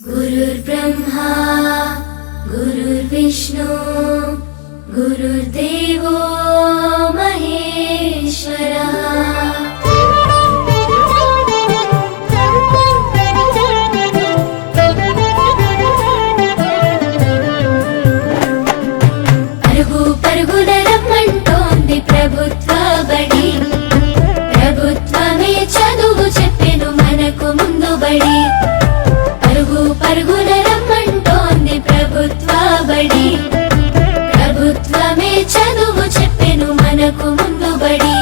गुरुर्ब्रह्मा गुरुर्विष्णु गुरुर्देवो महेश्वरः। పరుగు పరుగున రమ్మంటోంది ప్రభుత్వ బడి, ప్రభుత్వమే చదువు చెప్పెను మనకు ముందు బడి. పరుగు పరుగున రమ్మంటోంది ప్రభుత్వ బడి, ప్రభుత్వమే చదువు చెప్పెను మనకు ముందు బడి.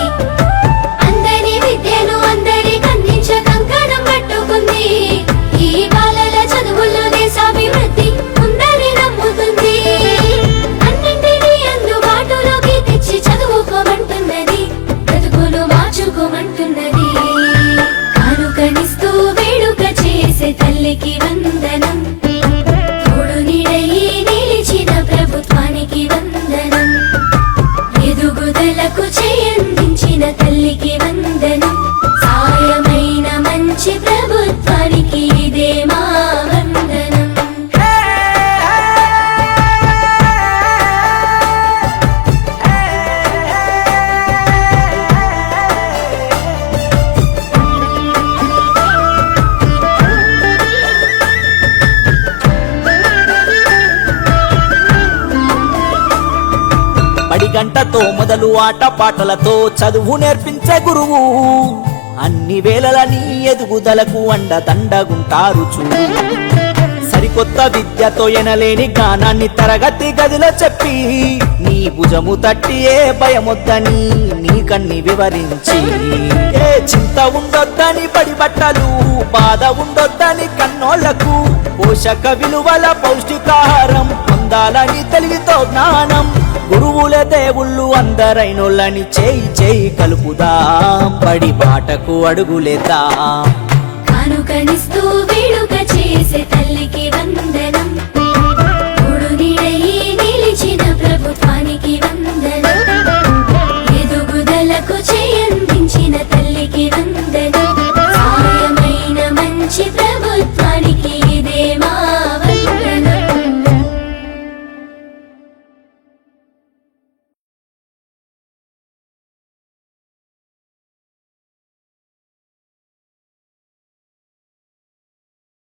అందరి విద్యను అందరికి అందించ కంకణం పట్టుకుంది, ఈ బాలల చదువుల్లో దేశాభివృద్ధి ఉందని నమ్ముతుంది. అన్నింటినీ అందుబాటులోకి తెచ్చి చదువుకోమంటున్నది, బ్రతుకులు మార్చుకోమంటున్నది. కానుకనిస్తూ వేడుక చేసే తల్లికి వందనం, తోడు నీడయి నిలిచిన ప్రభుత్వానికి వందనం. ఎదుగుదలకు చేయందించిన తల్లికి వందనం, సాయమైన మంచి ప్రభుత్వానికి ఇదే మా వందనం. బడి గంటతో మొదలు ఆట పాటలతో చదువు నేర్పించే గురువు, అన్ని వేళలని ఎదుగుదలకు అండదండగుంటారు చూడు. సరికొత్త విద్యతో ఎనలేని జ్ఞానాన్ని తరగతి గదిలో చెప్పి, నీ భుజము తట్టి ఏ భయమొద్దని నీకన్ని వివరించి, ఏ చింత ఉండొద్దని బడి బట్టలు, బాధ ఉండొద్దని కన్నోళ్లకు, పోషక విలువల పౌష్టికాహారం పొందాలని తెలివితో జ్ఞానం. గురువుల దేవుళ్ళు అందరైనోళ్ళని చేయి చేయి కలుపుదాం, బడి బాటకు అడుగులేద్దాం. కానుకనిస్తూ వేడుక చేసే